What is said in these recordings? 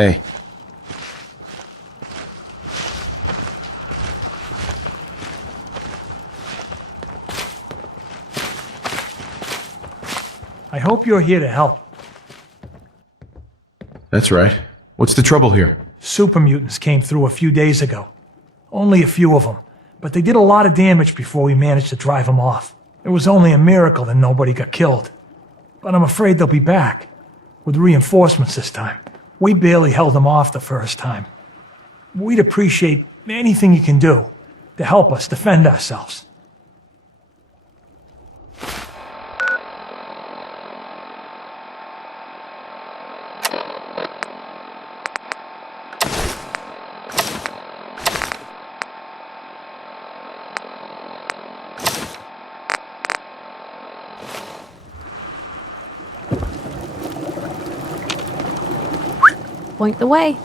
Hey. I hope you're here to help. That's right. What's the trouble here? Super mutants came through a few days ago. Only a few of them, but they did a lot of damage before we managed to drive them off. It was only a miracle that nobody got killed. But I'm afraid they'll be back, with reinforcements this time. We barely held them off the first time. We'd appreciate anything you can do to help us defend ourselves. Point the way.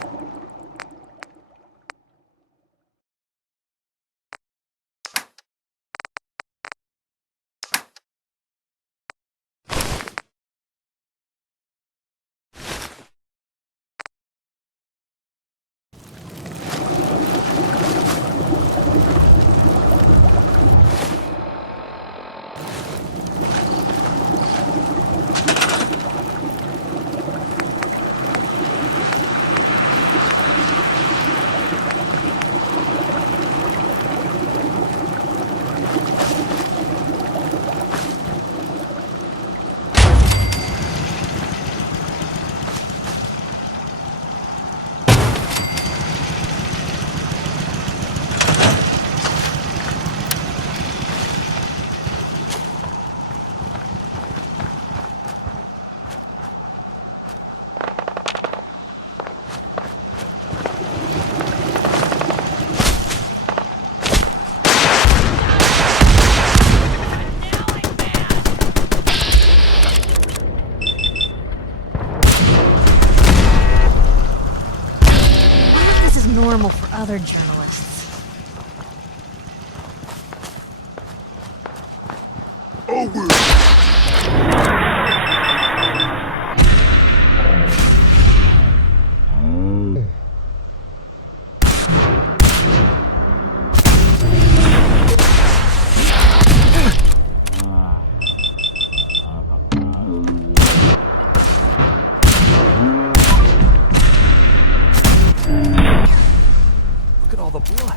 Normal for other journalists. Look at all the blood.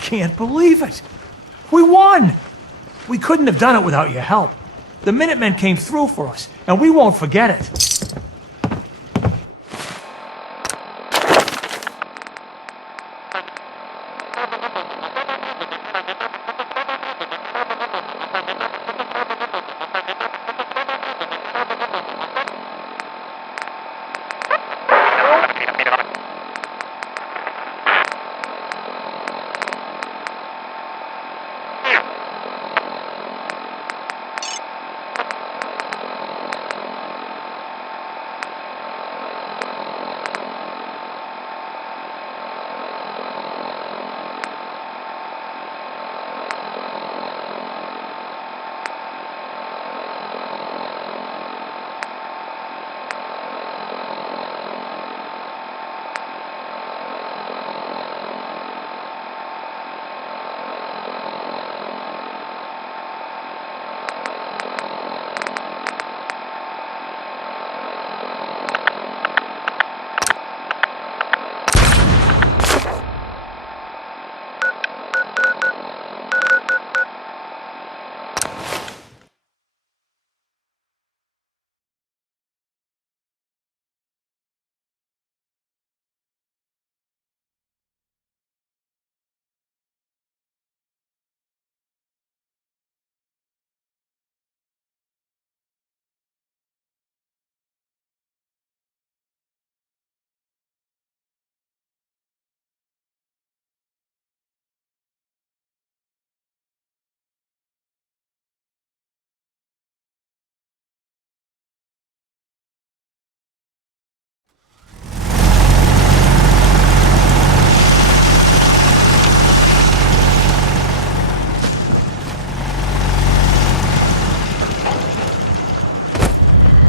Can't believe it! We won! We couldn't have done it without your help. The Minutemen came through for us, and we won't forget it.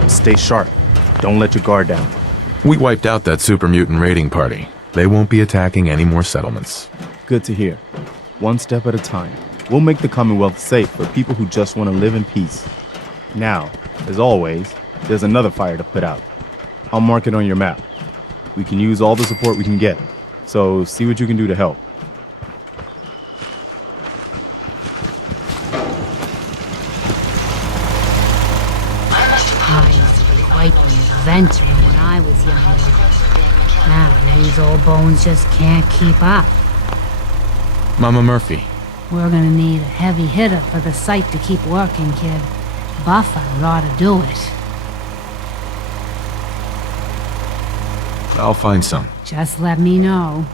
Stay sharp. Don't let your guard down. We wiped out that super mutant raiding party. They won't be attacking any more settlements. Good to hear. One step at a time. We'll make the Commonwealth safe for people who just want to live in peace. Now, as always, there's another fire to put out. I'll mark it on your map. We can use all the support we can get, so see what you can do to help. I used to be quite the adventurer when I was younger. Now these old bones just can't keep up. Mama Murphy, We're gonna need a heavy hitter for the site to keep working, kid. Buffer ought to do it. I'll find some. Just let me know.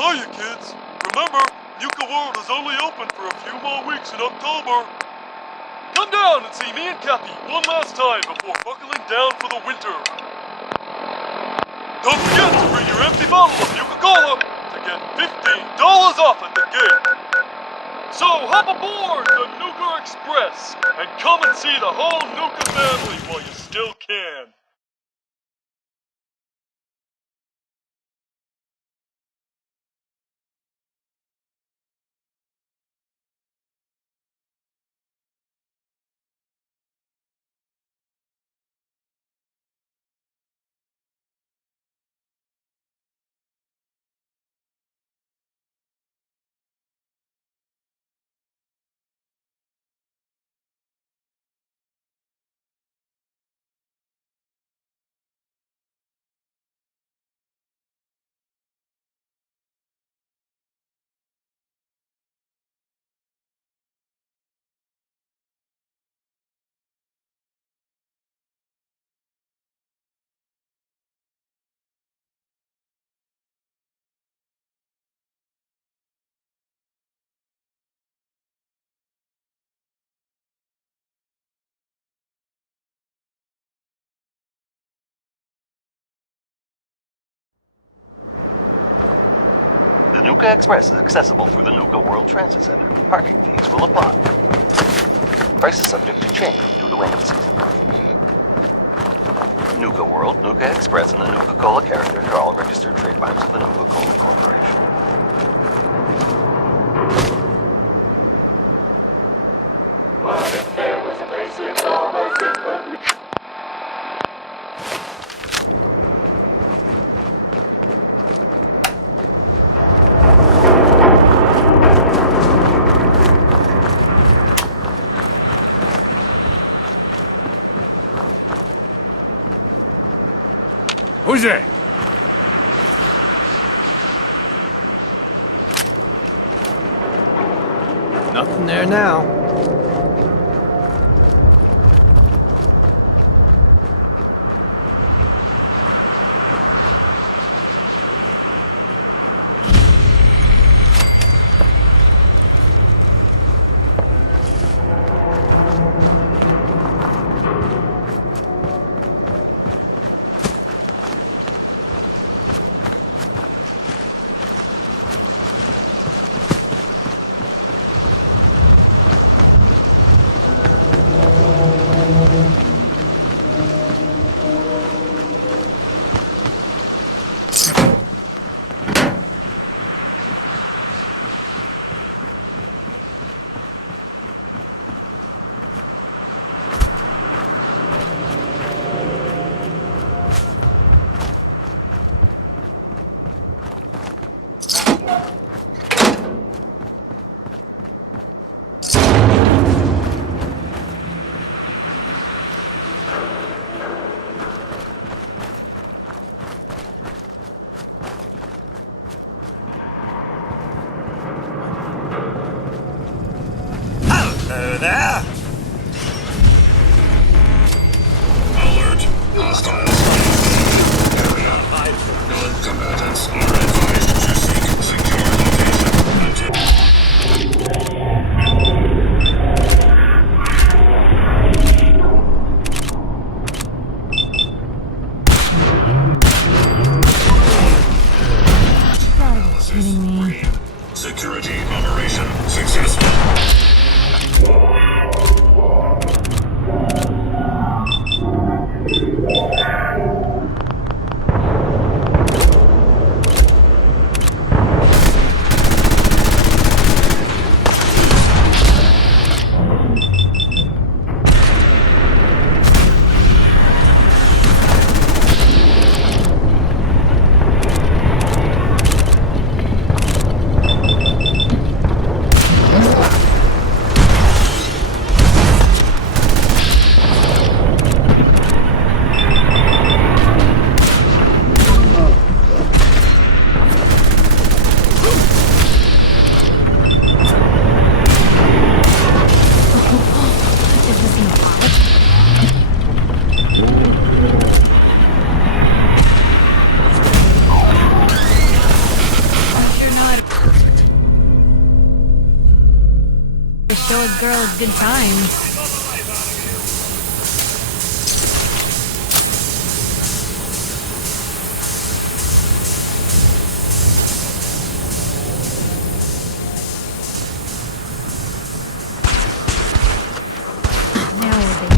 Hiya, kids. Remember, Nuka World is only open for a few more weeks in October. Come down and see me and Cappy one last time before buckling down for the winter. Don't forget to bring your empty bottle of Nuka-Cola to get $15 off at the gate. So hop aboard the Nuka Express and come and see the whole Nuka family while you still can. The Nuka Express is accessible through the Nuka World Transit Center. Parking fees will apply. Prices subject to change due to end season. Nuka World, Nuka Express, and the Nuka-Cola characters are all registered trademarks of the Nuka-Cola Corporation. Who's there? Nothing there now. spoil a girl a good time. Now we're big.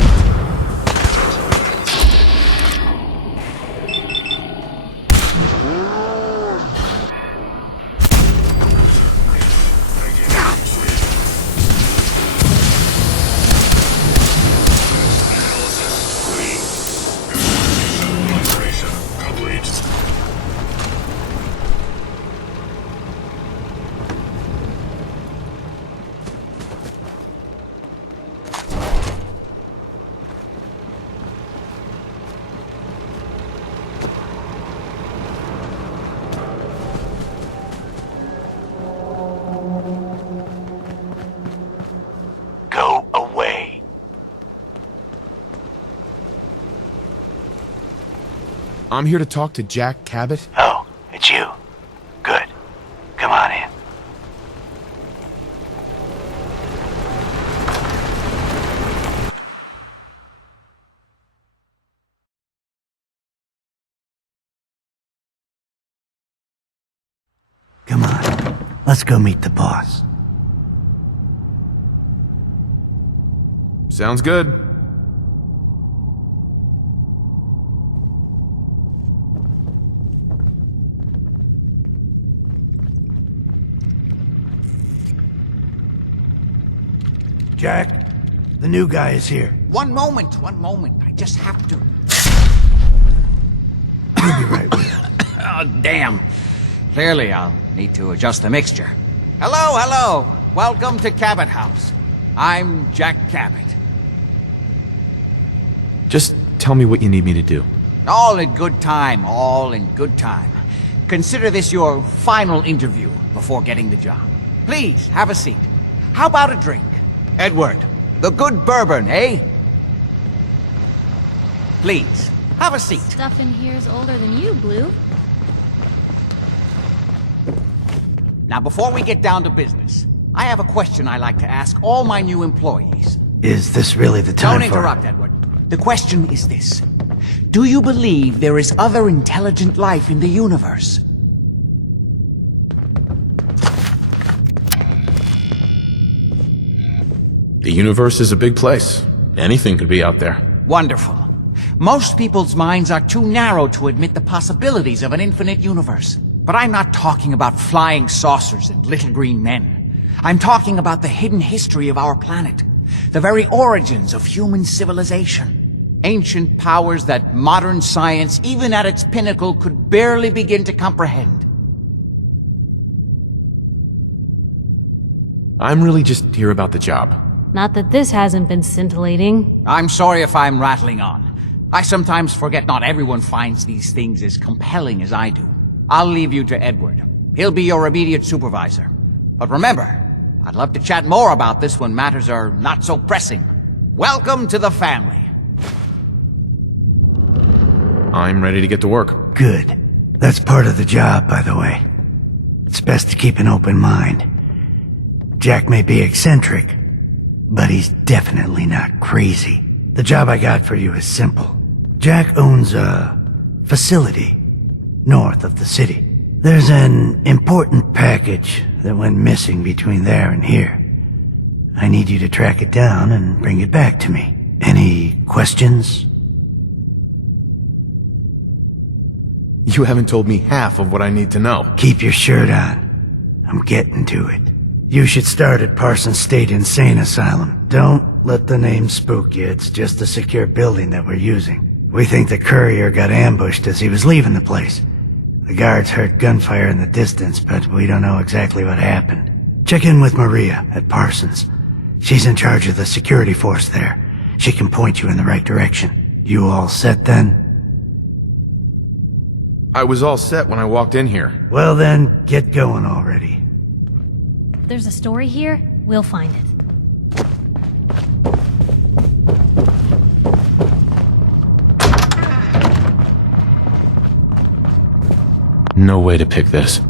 Go away. I'm here to talk to Jack Cabot. Oh, it's you. Good. Come on in. Come on, let's go meet the boss. Sounds good. Jack, the new guy is here. One moment. I just have to. You'll be right with you. Oh, damn. Clearly, I'll need to adjust the mixture. Hello. Welcome to Cabot House. I'm Jack Cabot. Just tell me what you need me to do. All in good time. Consider this your final interview before getting the job. Please, have a seat. How about a drink? Edward, the good bourbon, eh? Please, have a seat. Stuff in here's older than you, Blue. Now, before we get down to business, I have a question I like to ask all my new employees. Is this really the time Don't for... interrupt, Edward. The question is this. Do you believe there is other intelligent life in the universe? The universe is a big place. Anything could be out there. Wonderful. Most people's minds are too narrow to admit the possibilities of an infinite universe. But I'm not talking about flying saucers and little green men. I'm talking about the hidden history of our planet. The very origins of human civilization. Ancient powers that modern science, even at its pinnacle, could barely begin to comprehend. I'm really just here about the job. Not that this hasn't been scintillating. I'm sorry if I'm rattling on. I sometimes forget not everyone finds these things as compelling as I do. I'll leave you to Edward. He'll be your immediate supervisor. But remember, I'd love to chat more about this when matters are not so pressing. Welcome to the family. I'm ready to get to work. Good. That's part of the job, by the way. It's best to keep an open mind. Jack may be eccentric, but he's definitely not crazy. The job I got for you is simple. Jack owns a facility north of the city. There's an important package that went missing between there and here. I need you to track it down and bring it back to me. Any questions? You haven't told me half of what I need to know. Keep your shirt on. I'm getting to it. You should start at Parsons State Insane Asylum. Don't let the name spook you. It's just a secure building that we're using. We think the courier got ambushed as he was leaving the place. The guards heard gunfire in the distance, but we don't know exactly what happened. Check in with Maria at Parsons. She's in charge of the security force there. She can point you in the right direction. You all set then? I was all set when I walked in here. Well then, get going already. If there's a story here, we'll find it. No way to pick this.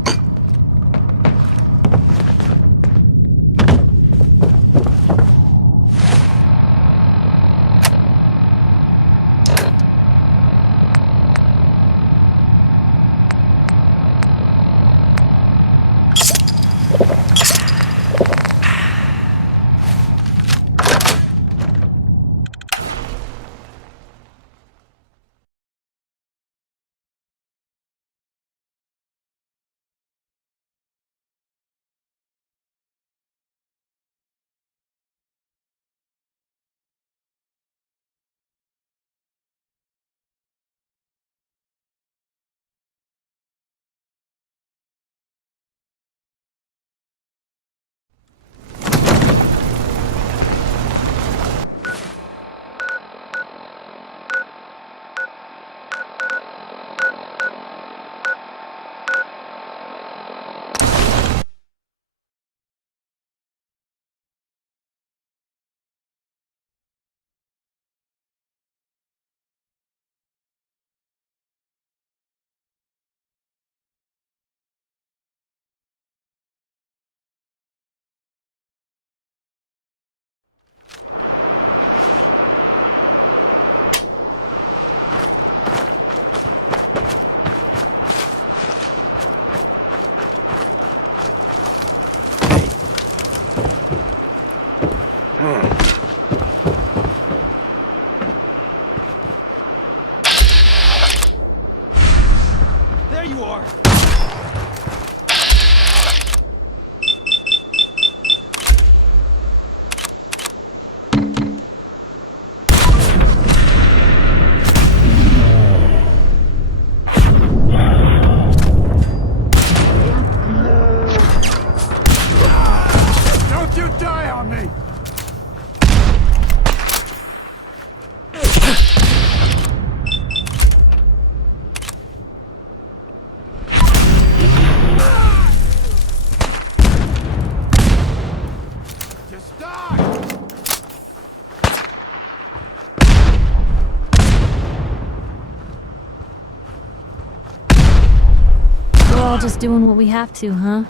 you are! Don't you die on me! Just die! We're all just doing what we have to, huh?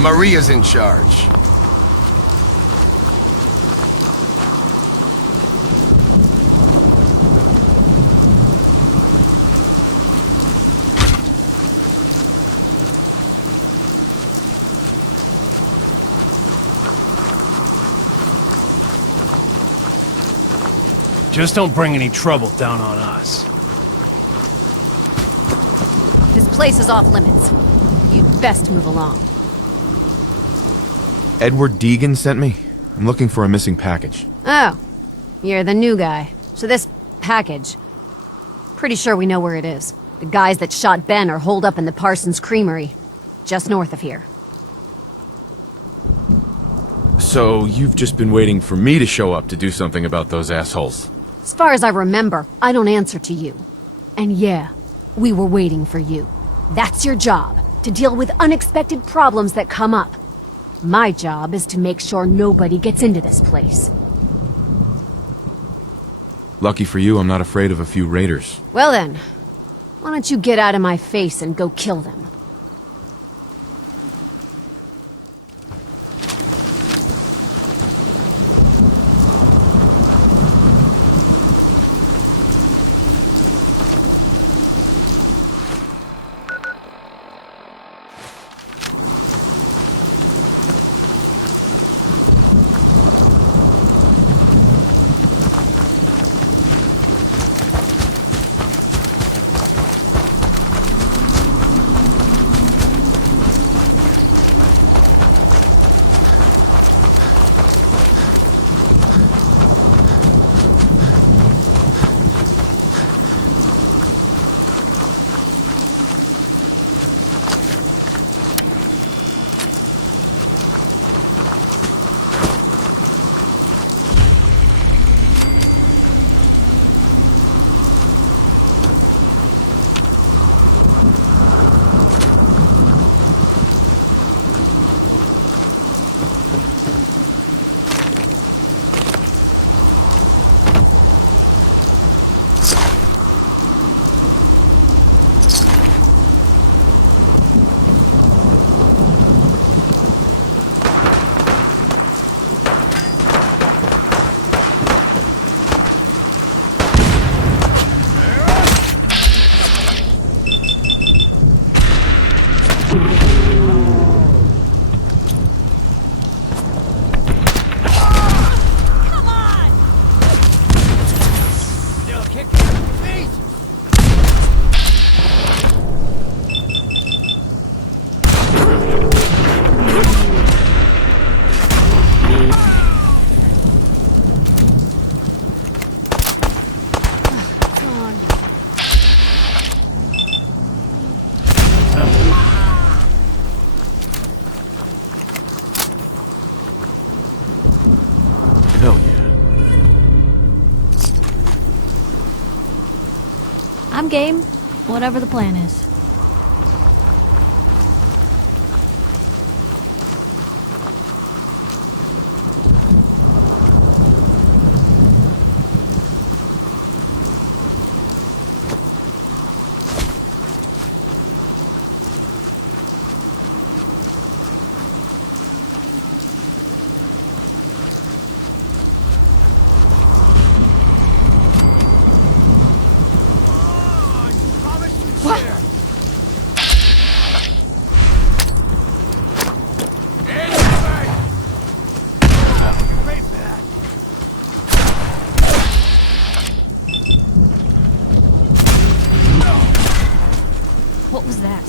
Maria's in charge. Just don't bring any trouble down on us. This place is off limits. You'd best move along. Edward Deegan sent me. I'm looking for a missing package. Oh, you're the new guy. So this package... Pretty sure we know where it is. The guys that shot Ben are holed up in the Parsons Creamery, just north of here. So you've just been waiting for me to show up to do something about those assholes? As far as I remember, I don't answer to you. And yeah, we were waiting for you. That's your job, to deal with unexpected problems that come up. My job is to make sure nobody gets into this place. Lucky for you, I'm not afraid of a few raiders. Well then, why don't you get out of my face and go kill them? I'm game. Whatever the plan is. What was that?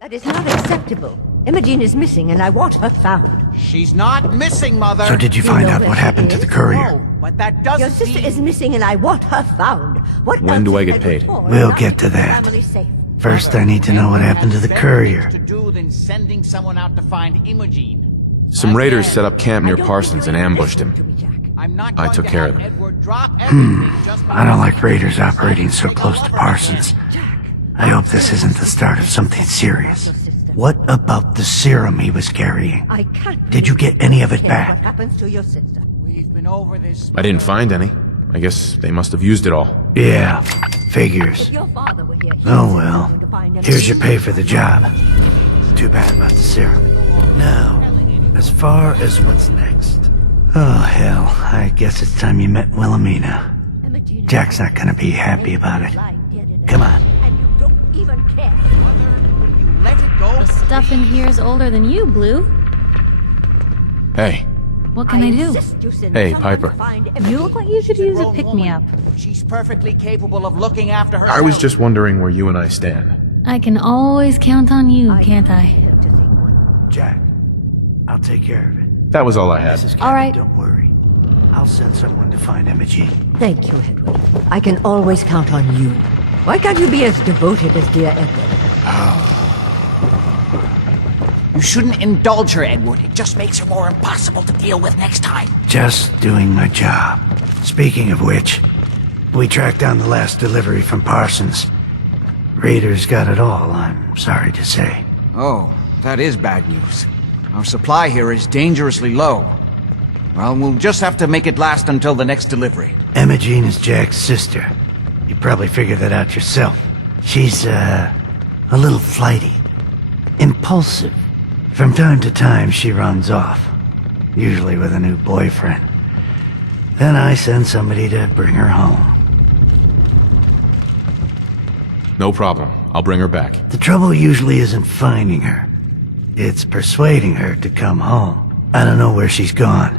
That is not acceptable. Imogen is missing and I want her found. She's not missing, Mother. So did you find out what happened to the courier? No, but that doesn't Your sister mean... is missing and I want her found. What When else do I is get Edward paid? for? We'll Not get to keep the that. family safe. First, I need to know what happened to the courier. to do than sending someone out to find Imogen. Some raiders set up camp near Parsons and ambushed him. I'm not I going took to care have of them. Edward drop everything just I don't like raiders operating so close to Parsons. I hope this isn't the start of something serious. What about the serum he was carrying? I can't. Did you get any of it What back? happens to your sister? We've been over this. I didn't find any. I guess they must have used it all. Yeah, figures. If your father were here, Oh well. Here's your pay for the job. Too bad about the serum. Now, as far as what's next. Oh hell, I guess it's time you met Wilhelmina. Jack's not gonna be happy about it. Come on. And you don't even care. Let it go. The stuff in here is older than you, Blue. Hey, What can I do? insist you send Hey, someone Piper. to find You Imogen. look like you could use a Grown pick-me-up. woman. She's perfectly capable of looking after herself. I was just wondering where you and I stand. I can always count on you, can't I? have to think one. Jack, I'll take care of it. That was all I had. Mrs. Cabot, All right. don't worry. I'll send someone to find Imogen. Thank you, Edward. I can always count on you. Why can't you be as devoted as dear Edward? You shouldn't indulge her, Edward. It just makes her more impossible to deal with next time. Just doing my job. Speaking of which, we tracked down the last delivery from Parsons. Raiders got it all, I'm sorry to say. Oh, that is bad news. Our supply here is dangerously low. Well, we'll just have to make it last until the next delivery. Imogen is Jack's sister. You probably figured that out yourself. She's, a little flighty. Impulsive. From time to time, she runs off. Usually with a new boyfriend. Then I send somebody to bring her home. No problem. I'll bring her back. The trouble usually isn't finding her. It's persuading her to come home. I don't know where she's gone,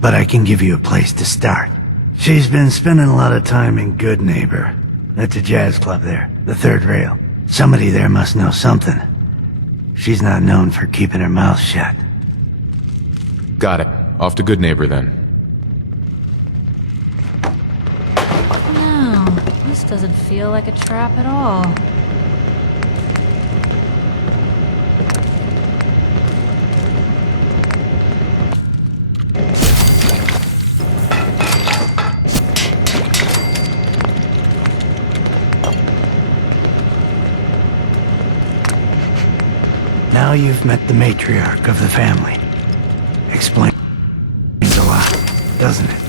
but I can give you a place to start. She's been spending a lot of time in Good Neighbor. That's a jazz club there, the third rail. Somebody there must know something. She's not known for keeping her mouth shut. Got it. Off to Good Neighbor then. No, this doesn't feel like a trap at all. Now you've met the matriarch of the family. Explains a lot, doesn't it?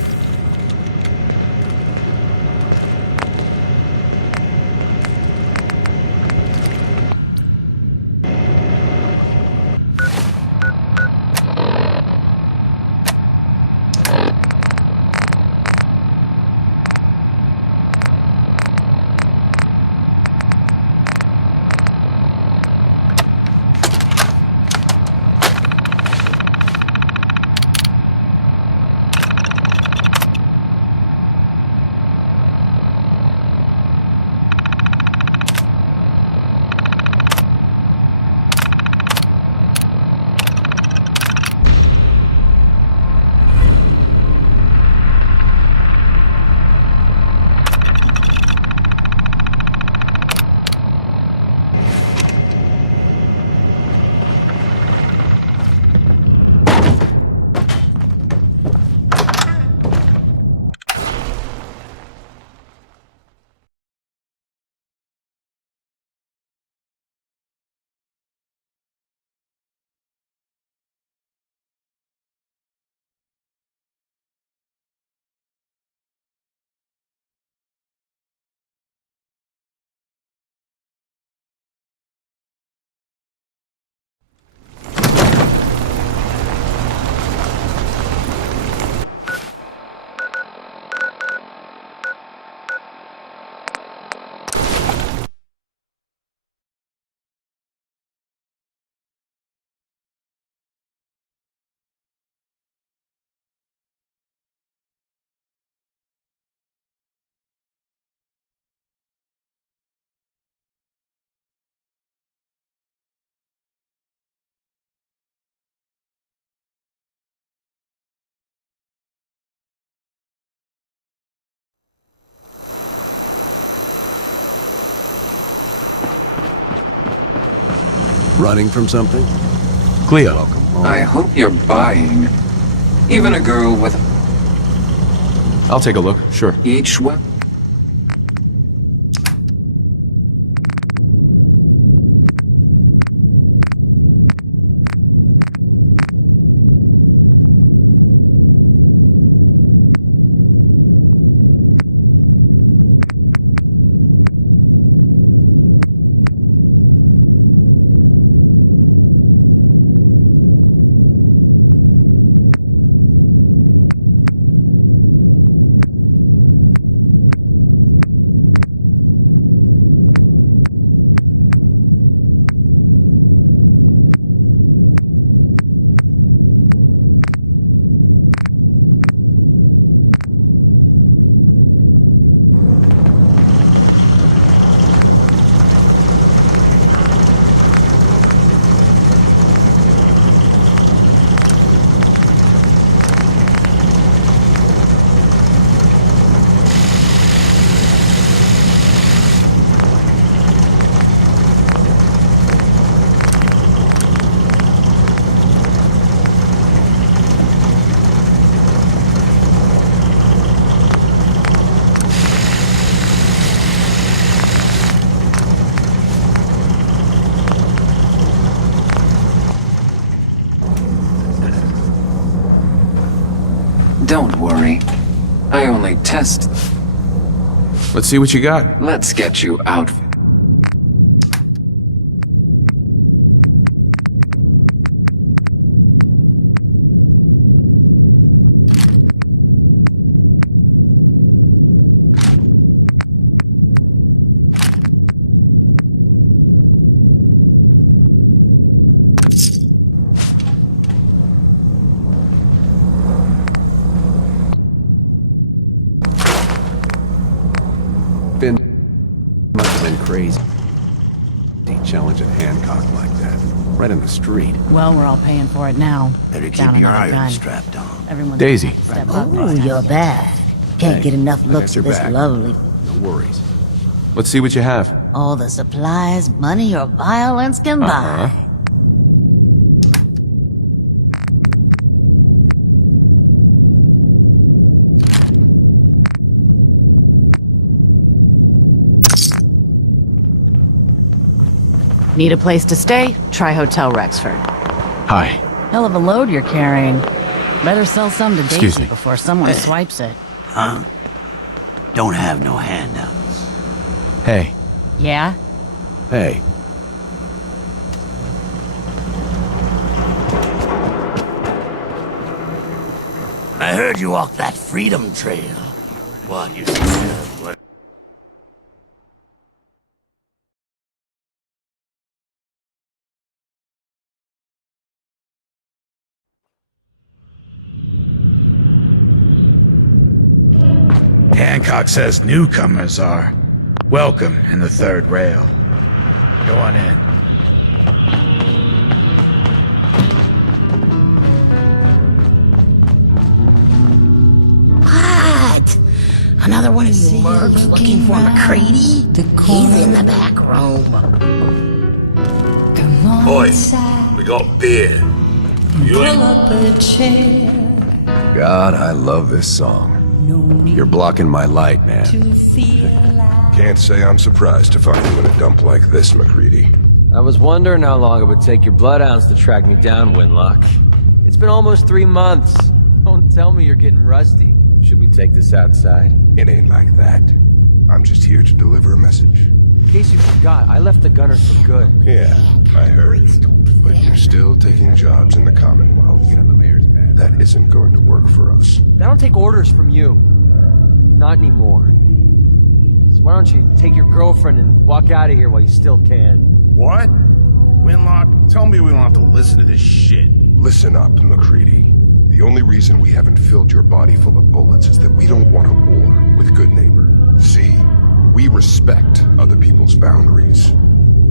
Running from something? Cleo. Welcome home. I hope you're buying. Even a girl with I'll take a look, sure. each one. Don't worry. I only test. Let's see what you got. Let's get you out. crazy. Challenging Hancock like that. Right in the street. Well, we're all paying for it now. Better keep Down your another gun. irons strapped on. Everyone's Daisy. gonna step up Ooh, next time you're we get back. Can't get enough looks your at this back. lovely. No worries. Let's see what you have. All the supplies money or violence can buy. Need a place to stay? Try Hotel Rexford. Hi. Hell of a load you're carrying. Better sell some to Excuse Daisy me. before someone swipes it. Huh? Don't have no handouts. Hey. Yeah? Hey, I heard you walked that freedom trail. What, you what? Hancock says newcomers are welcome in the third rail. Go on in. What? Another one of you mercs looking for McCready? He's in the back room. Boy, we got beer. You ain't... God, I love this song. You're blocking my light, man. Can't say I'm surprised to find you in a dump like this, McCready. I was wondering how long it would take your bloodhounds to track me down, Winlock. It's been almost 3 months. Don't tell me you're getting rusty. Should we take this outside? It ain't like that. I'm just here to deliver a message. In case you forgot, I left the Gunners for good. Yeah, I heard. But you're still taking jobs in the Commonwealth. That isn't going to work for us. I don't take orders from you. Not anymore. So why don't you take your girlfriend and walk out of here while you still can? What? Winlock, tell me we don't have to listen to this shit. Listen up, McCready. The only reason we haven't filled your body full of bullets is that we don't want a war with Good Neighbor. See, we respect other people's boundaries.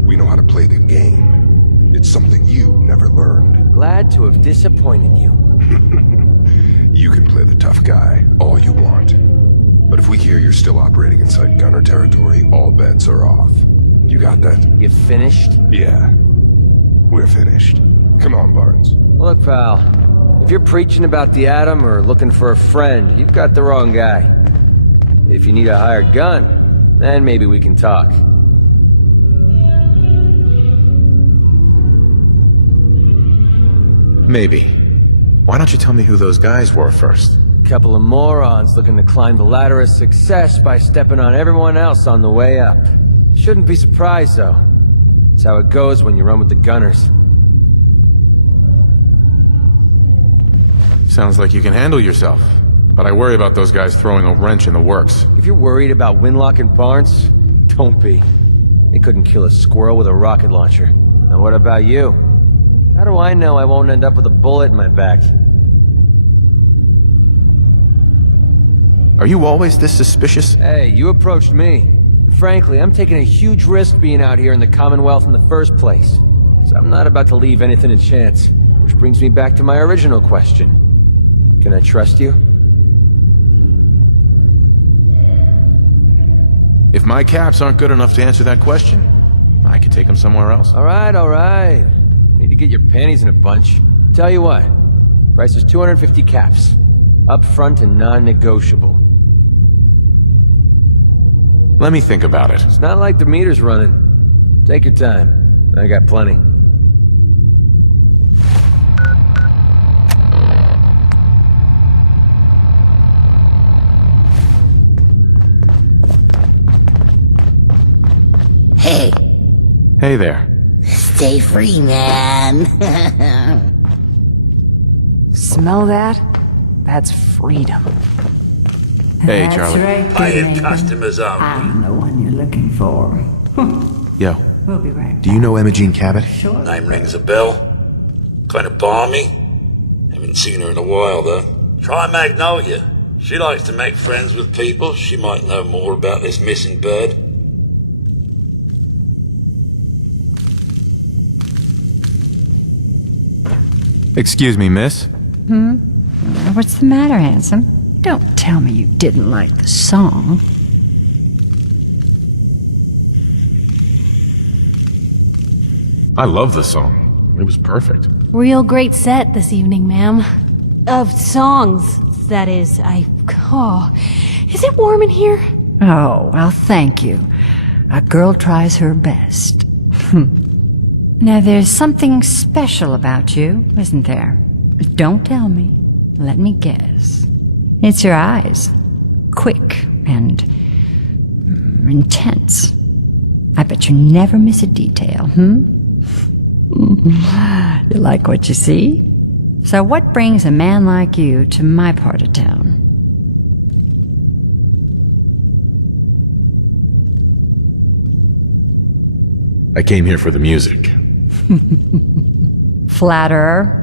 We know how to play the game. It's something you never learned. Glad to have disappointed you. You can play the tough guy all you want. But if we hear you're still operating inside Gunner territory, all bets are off. You got that? You finished? Yeah. We're finished. Come on, Barnes. Look, pal. If you're preaching about the atom or looking for a friend, you've got the wrong guy. If you need a hired gun, then maybe we can talk. Maybe. Why don't you tell me who those guys were first? A couple of morons looking to climb the ladder of success by stepping on everyone else on the way up. Shouldn't be surprised, though. It's how it goes when you run with the Gunners. Sounds like you can handle yourself. But I worry about those guys throwing a wrench in the works. If you're worried about Winlock and Barnes, don't be. They couldn't kill a squirrel with a rocket launcher. Now what about you? How do I know I won't end up with a bullet in my back? Are you always this suspicious? Hey, you approached me. Frankly, I'm taking a huge risk being out here in the Commonwealth in the first place. So I'm not about to leave anything to chance. Which brings me back to my original question. Can I trust you? If my caps aren't good enough to answer that question, I could take them somewhere else. All right. Need to get your panties in a bunch. Tell you what, price is 250 caps. Up front and non-negotiable. Let me think about it. It's not like the meter's running. Take your time. I got plenty. Hey. Hey there. Stay free, man. Smell that? That's freedom. Hey, That's Charlie. right, Buying customers out. I'm the one you're looking for. Yo. We'll be right Do you know Imogene Cabot? Name rings a bell. Kind of balmy. Haven't seen her in a while, though. Try Magnolia. She likes to make friends with people. She might know more about this missing bird. Excuse me, miss? What's the matter, handsome? Don't tell me you didn't like the song. I love the song. It was perfect. Real great set this evening, ma'am. Of songs, that is. Oh, is it warm in here? Oh, well, thank you. A girl tries her best. Now, there's something special about you, isn't there? Don't tell me. Let me guess. It's your eyes. Quick and intense. I bet you never miss a detail, You like what you see? So what brings a man like you to my part of town? I came here for the music. Flatterer.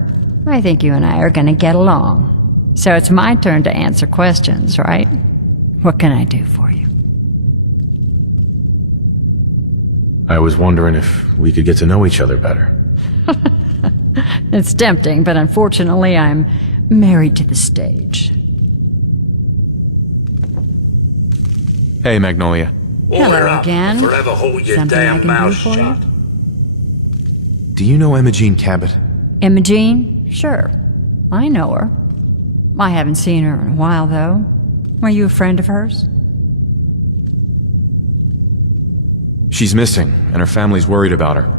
I think you and I are gonna get along. So it's my turn to answer questions, right? What can I do for you? I was wondering if we could get to know each other better. It's tempting, but unfortunately I'm married to the stage. Hey, Magnolia. Hello again. Forever hold your Something I damn can mouth do for shut. you? Do you know Imogene Cabot? Imogene? Sure. I know her. I haven't seen her in a while, though. Are you a friend of hers? She's missing, and her family's worried about her.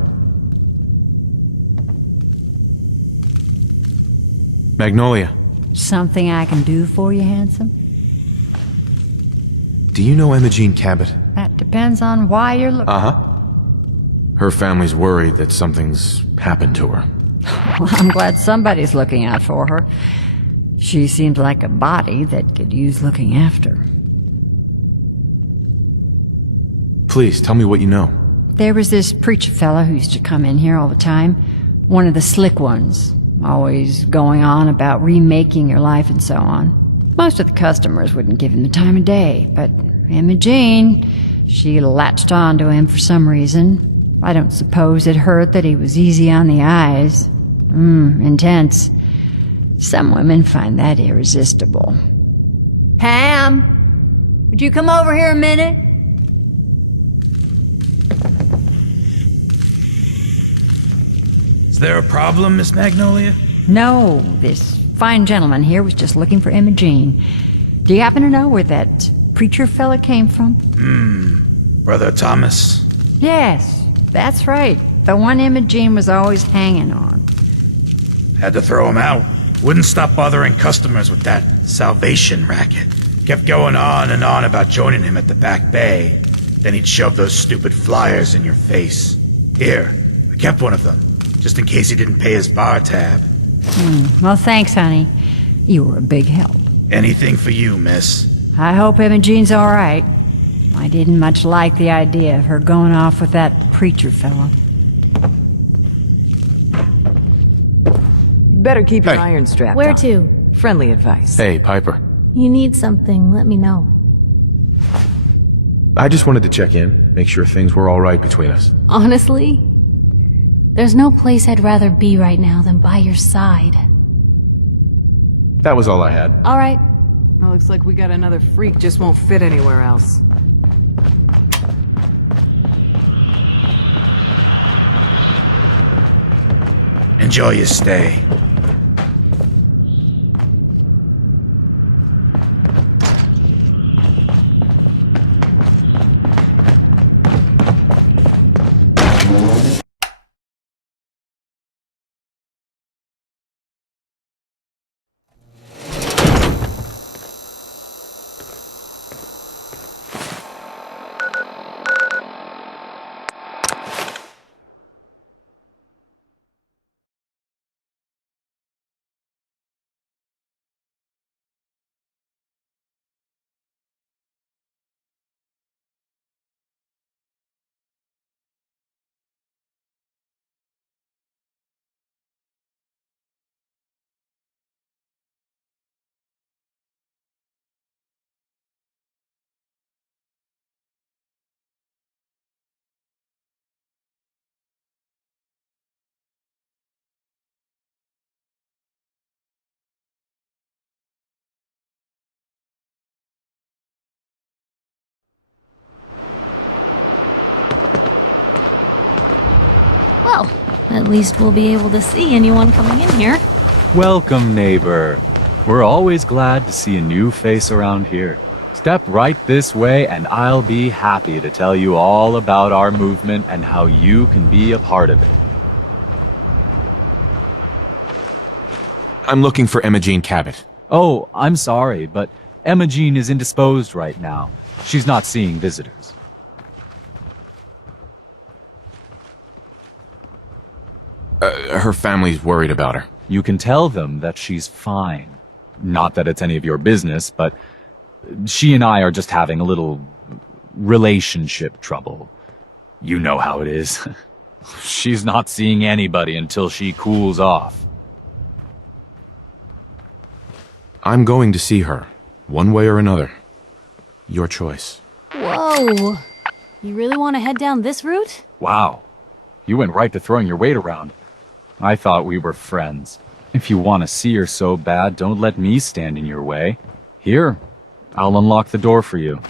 Magnolia, Something I can do for you, handsome? do you know Imogene Cabot? That depends on why you're looking. Uh-huh. Her family's worried that something's happened to her. Well, I'm glad somebody's looking out for her. She seems like a body that could use looking after. Please, tell me what you know. There was this preacher fella who used to come in here all the time. One of the slick ones. Always going on about remaking your life and so on. Most of the customers wouldn't give him the time of day, but Imogene, she latched on to him for some reason. I don't suppose it hurt that he was easy on the eyes. Intense. Some women find that irresistible. Ham, would you come over here a minute? Is there a problem, Miss Magnolia? No, this fine gentleman here was just looking for Imogene. Do you happen to know where that preacher fella came from? Brother Thomas? Yes, that's right. The one Imogene was always hanging on. Had to throw him out. Wouldn't stop bothering customers with that salvation racket. Kept going on and on about joining him at the back bay. Then he'd shove those stupid flyers in your face. Here, I kept one of them, just in case he didn't pay his bar tab. Well, thanks, honey. You were a big help. Anything for you, miss. I hope Imogene's all right. I didn't much like the idea of her going off with that preacher fella. Better keep your iron strapped Where on. to? Friendly advice. Hey, Piper. You need something, let me know. I just wanted to check in, make sure things were all right between us. Honestly, there's no place I'd rather be right now than by your side. That was all I had. All right. Well, looks like we got another freak just won't fit anywhere else. Enjoy your stay. least we'll be able to see anyone coming in here. Welcome, neighbor. We're always glad to see a new face around here. Step right this way and I'll be happy to tell you all about our movement and how you can be a part of it. I'm looking for Emma Jean Cabot. Oh, I'm sorry, but Emma Jean is indisposed right now. She's not seeing visitors. Her family's worried about her. You can tell them that she's fine. Not that it's any of your business, but she and I are just having a little relationship trouble. You know how it is. She's not seeing anybody until she cools off. I'm going to see her, one way or another. Your choice. Whoa! You really want to head down this route? Wow. You went right to throwing your weight around. I thought we were friends. If you want to see her so bad, don't let me stand in your way. Here, I'll unlock the door for you.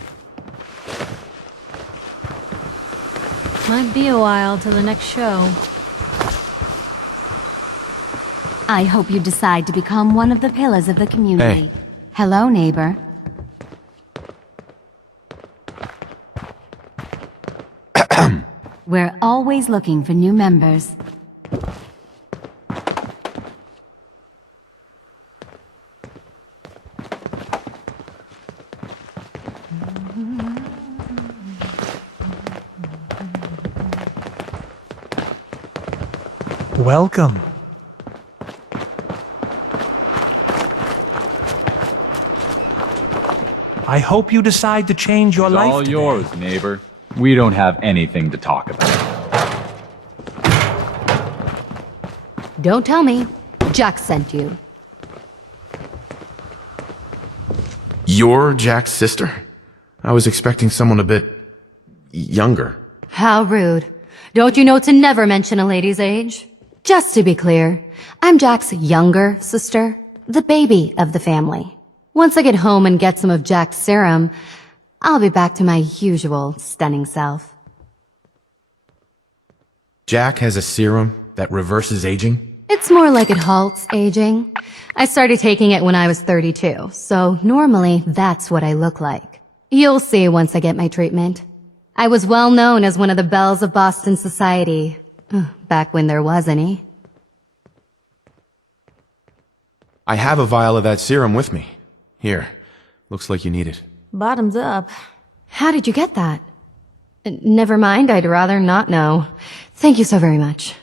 Might be a while till the next show. I hope you decide to become one of the pillars of the community. Hey. Hello, neighbor. We're always looking for new members. Welcome. I hope you decide to change your life It's all today. yours, neighbor. We don't have anything to talk about. Don't tell me. Jack sent you. You're Jack's sister? I was expecting someone a bit younger. How rude. Don't you know to never mention a lady's age? Just to be clear, I'm Jack's younger sister, the baby of the family. Once I get home and get some of Jack's serum, I'll be back to my usual stunning self. Jack has a serum that reverses aging? It's more like it halts aging. I started taking it when I was 32, so normally that's what I look like. You'll see once I get my treatment. I was well known as one of the belles of Boston society, back when there was any. I have a vial of that serum with me. Here, looks like you need it. Bottoms up. How did you get that? Never mind, I'd rather not know. Thank you so very much.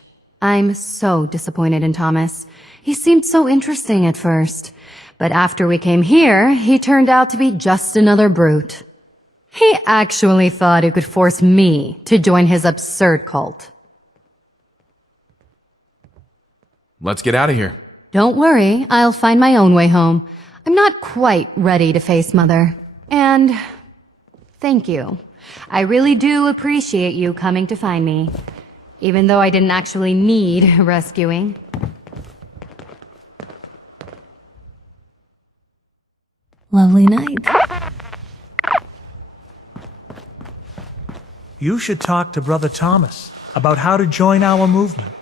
I'm so disappointed in Thomas. He seemed so interesting at first, but after we came here, he turned out to be just another brute. He actually thought he could force me to join his absurd cult. Let's get out of here. Don't worry, I'll find my own way home. I'm not quite ready to face Mother. And thank you. I really do appreciate you coming to find me, even though I didn't actually need rescuing. Lovely night. You should talk to Brother Thomas about how to join our movement.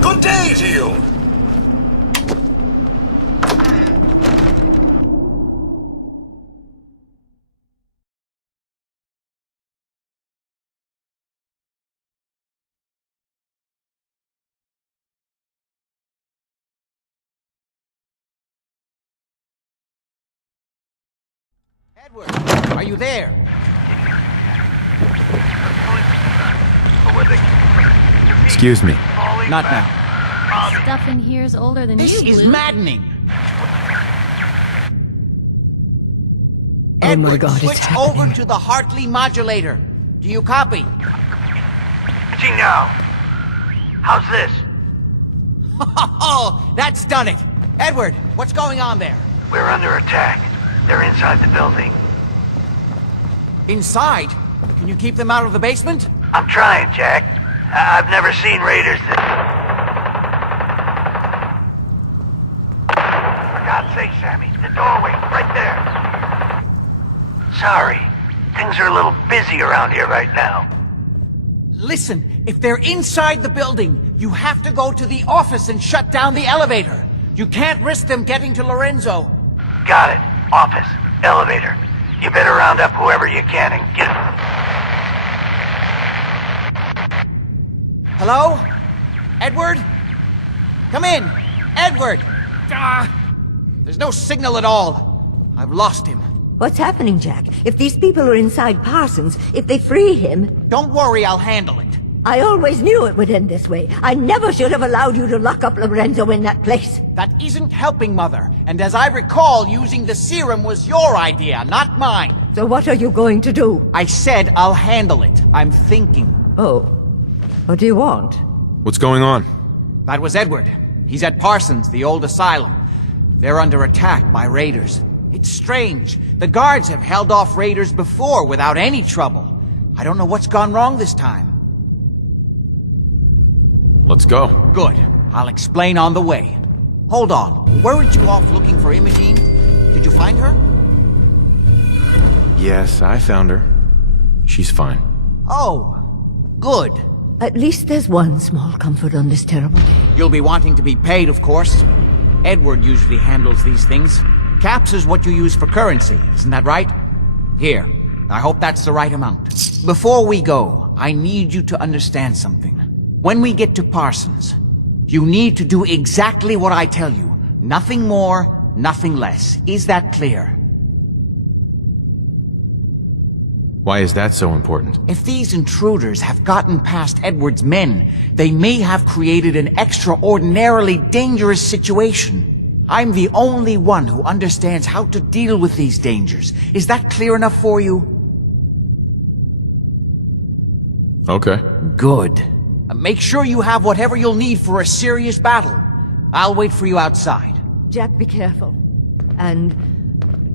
Good day to you! Are you there? Excuse me. Not now. Stuff in here is older than This you, is Blue. maddening. Oh my God, it's Switch happening. over to the Hartley modulator. Do you copy? now. How's this? Oh, that's done it. Edward, what's going on there? We're under attack. They're inside the building. Inside? Can you keep them out of the basement? I'm trying, Jack. I've never seen raiders that... For God's sake, Sammy, the doorway, right there. Sorry. Things are a little busy around here right now. Listen, if they're inside the building, you have to go to the office and shut down the elevator. You can't risk them getting to Lorenzo. Got it. Office. Elevator. You better round up whoever you can and get... Hello? Edward? Come in! Edward! There's no signal at all. I've lost him. What's happening, Jack? If these people are inside Parsons, if they free him... Don't worry, I'll handle it. I always knew it would end this way. I never should have allowed you to lock up Lorenzo in that place. That isn't helping, Mother. And as I recall, using the serum was your idea, not mine. So what are you going to do? I said I'll handle it. I'm thinking. Oh. What do you want? What's going on? That was Edward. He's at Parsons, the old asylum. They're under attack by raiders. It's strange. The guards have held off raiders before without any trouble. I don't know what's gone wrong this time. Let's go. Good. I'll explain on the way. Hold on. Weren't you off looking for Imogene? Did you find her? Yes, I found her. She's fine. Oh, good. At least there's one small comfort on this terrible day. You'll be wanting to be paid, of course. Edward usually handles these things. Caps is what you use for currency, isn't that right? Here, I hope that's the right amount. Before we go, I need you to understand something. When we get to Parsons, you need to do exactly what I tell you. Nothing more, nothing less. Is that clear? Why is that so important? If these intruders have gotten past Edward's men, they may have created an extraordinarily dangerous situation. I'm the only one who understands how to deal with these dangers. Is that clear enough for you? Okay. Good. Make sure you have whatever you'll need for a serious battle. I'll wait for you outside. Jack, be careful. And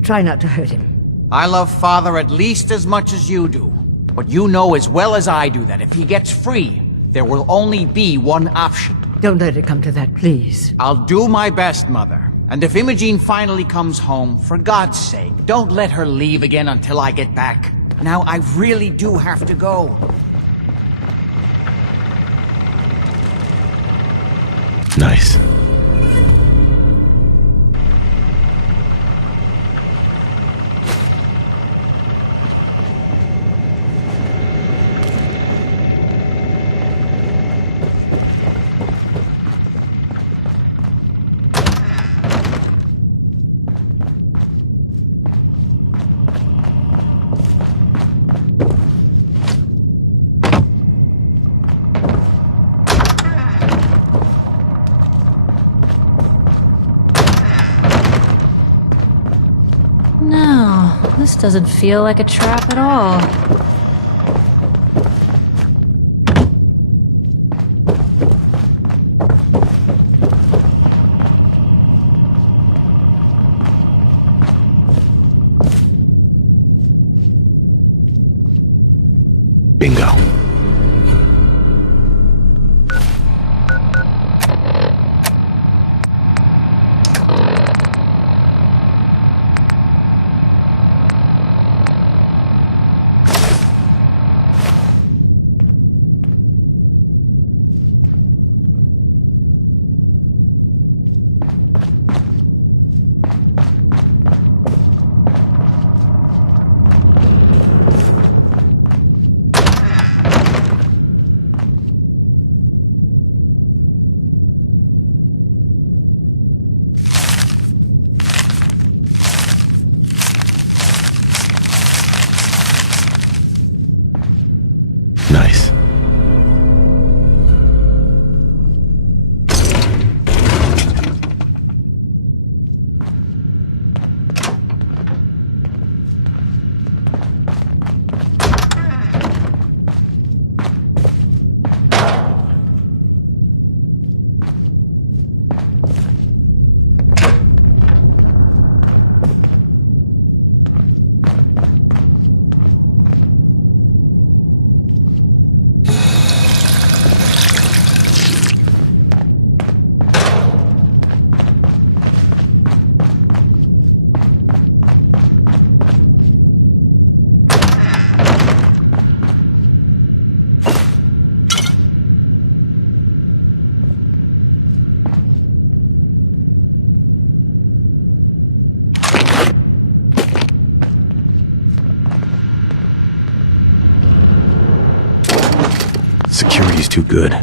try not to hurt him. I love Father at least as much as you do. But you know as well as I do that if he gets free, there will only be one option. Don't let it come to that, please. I'll do my best, Mother. And if Imogene finally comes home, for God's sake, don't let her leave again until I get back. Now, I really do have to go. Nice. No, this doesn't feel like a trap at all. Bingo. Nice. Security's too good.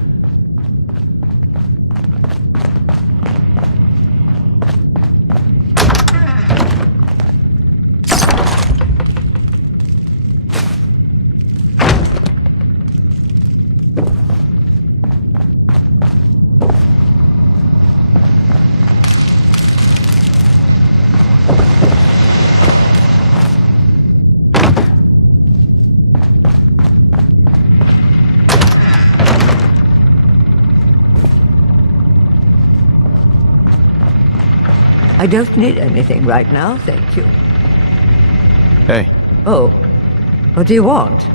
I don't need anything right now, thank you. Hey. Oh, what do you want?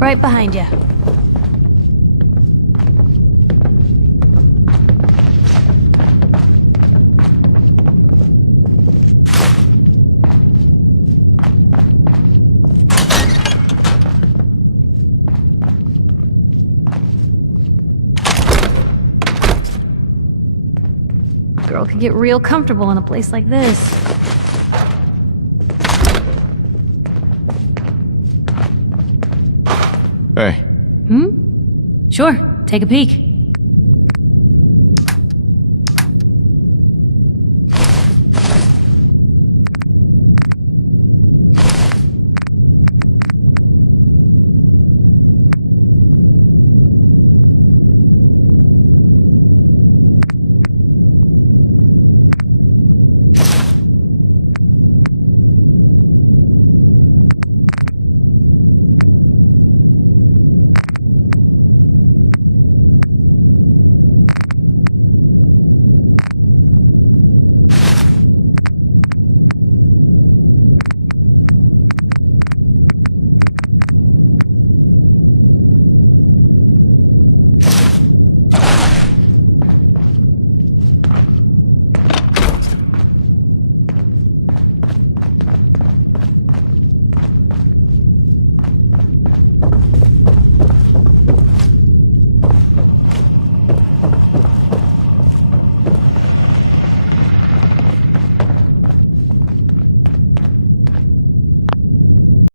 Right behind you. Girl could get real comfortable in a place like this. Hey. Sure, take a peek.